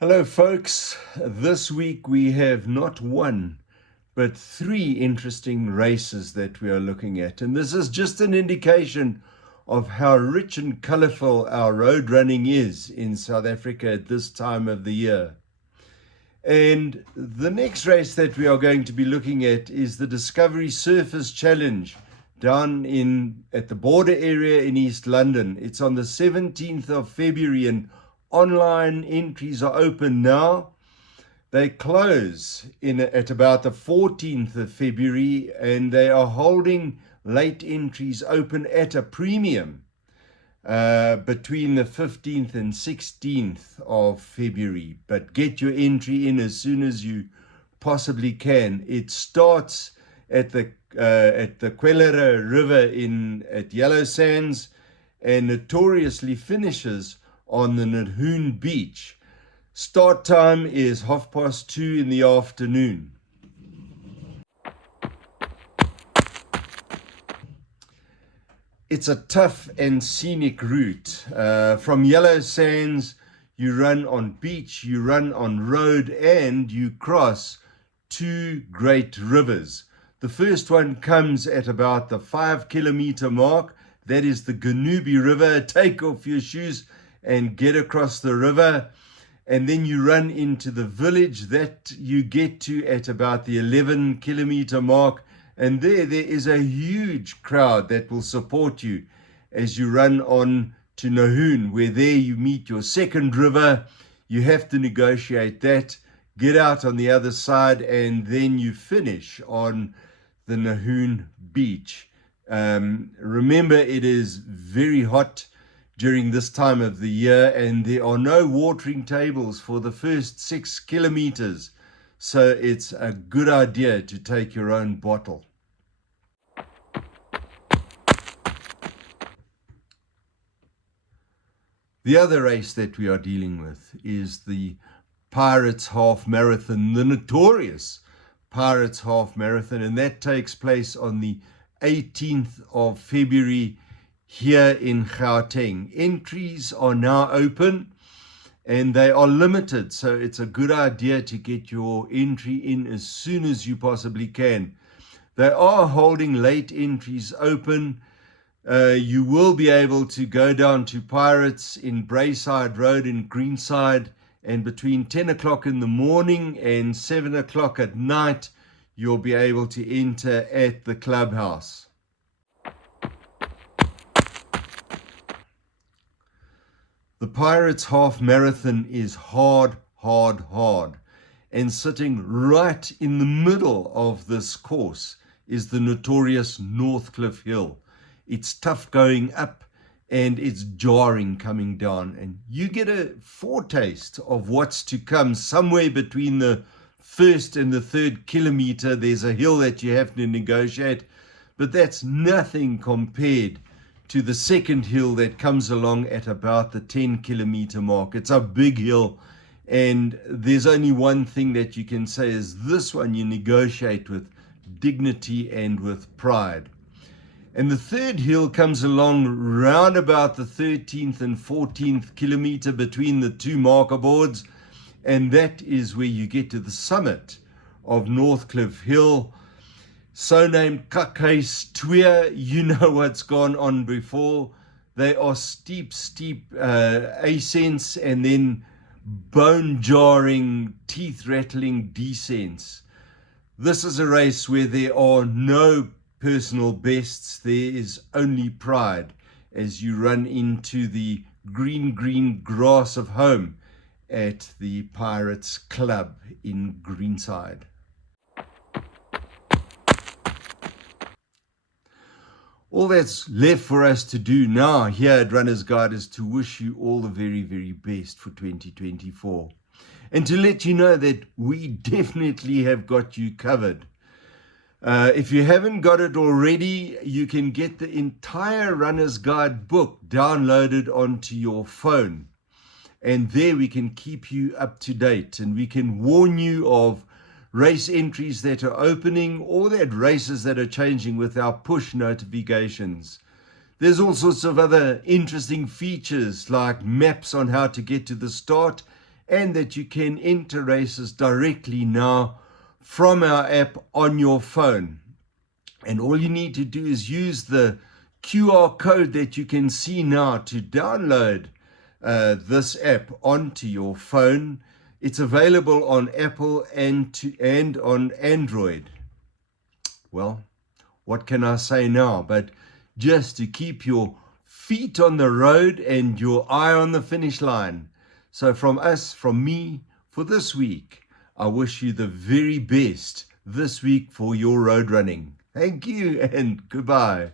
Hello, folks. This week we have not one, but three interesting races that we are looking at. And this is just an indication of how rich and colorful our road running is in South Africa at this time of the year. And the next race that we are going to be looking at is the Discovery Surfers Challenge down at the border area in East London. It's on the 17th of February and online entries are open now. They close at about the 14th of February, and they are holding late entries open at a premium between the 15th and 16th of February. But get your entry in as soon as you possibly can. It starts at the Quelera River at Yellow Sands and notoriously finishes on the Nahoon Beach. Start time is 2:30 in the afternoon. It's a tough and scenic route. From Yellow Sands, you run on beach, you run on road, and you cross two great rivers. The first one comes at about the 5-kilometer mark. That is the Ganubi River. Take off your shoes and get across the river. And then you run into the village that you get to at about the 11-kilometer mark. And there is a huge crowd that will support you as you run on to Nahoon, where there you meet your second river. You have to negotiate that, get out on the other side, and then you finish on the Nahoon Beach. Remember, it is very hot during this time of the year, and there are no watering tables for the first 6 kilometers. So it's a good idea to take your own bottle. The other race that we are dealing with is the Pirates Half Marathon, the notorious Pirates Half Marathon, and that takes place on the 18th of February here in Gauteng. Entries are now open and they are limited, so it's a good idea to get your entry in as soon as you possibly can. They are holding late entries open. You will be able to go down to Pirates in Braeside Road in Greenside, and between 10 o'clock in the morning and 7 o'clock at night, you'll be able to enter at the clubhouse. The Pirates Half Marathon is hard, and sitting right in the middle of this course is the notorious Northcliffe Hill. It's tough going up and it's jarring coming down, and you get a foretaste of what's to come somewhere between the first and the 3rd kilometer. There's a hill that you have to negotiate, but that's nothing compared to the second hill that comes along at about the 10-kilometer mark. It's a big hill, and there's only one thing that you can say is this one you negotiate with dignity and with pride. And the third hill comes along round about the 13th and 14th kilometer between the two marker boards, and that is where you get to the summit of Northcliffe Hill. So named Kakhuis Twee, you know what's gone on before. They are steep ascents and then bone-jarring, teeth-rattling descents. This is a race where there are no personal bests. There is only pride as you run into the green grass of home at the Pirates Club in Greenside. All that's left for us to do now here at Runner's Guide is to wish you all the very, very best for 2024. And to let you know that we definitely have got you covered. If you haven't got it already, you can get the entire Runner's Guide book downloaded onto your phone. And there we can keep you up to date, and we can warn you of race entries that are opening or that races that are changing with our push notifications. There's all sorts of other interesting features like maps on how to get to the start and that you can enter races directly now from our app on your phone. And all you need to do is use the QR code that you can see now to download this app onto your phone. It's available on Apple and on Android. Well, what can I say now? But just to keep your feet on the road and your eye on the finish line. So from me, for this week, I wish you the very best this week for your road running. Thank you and goodbye.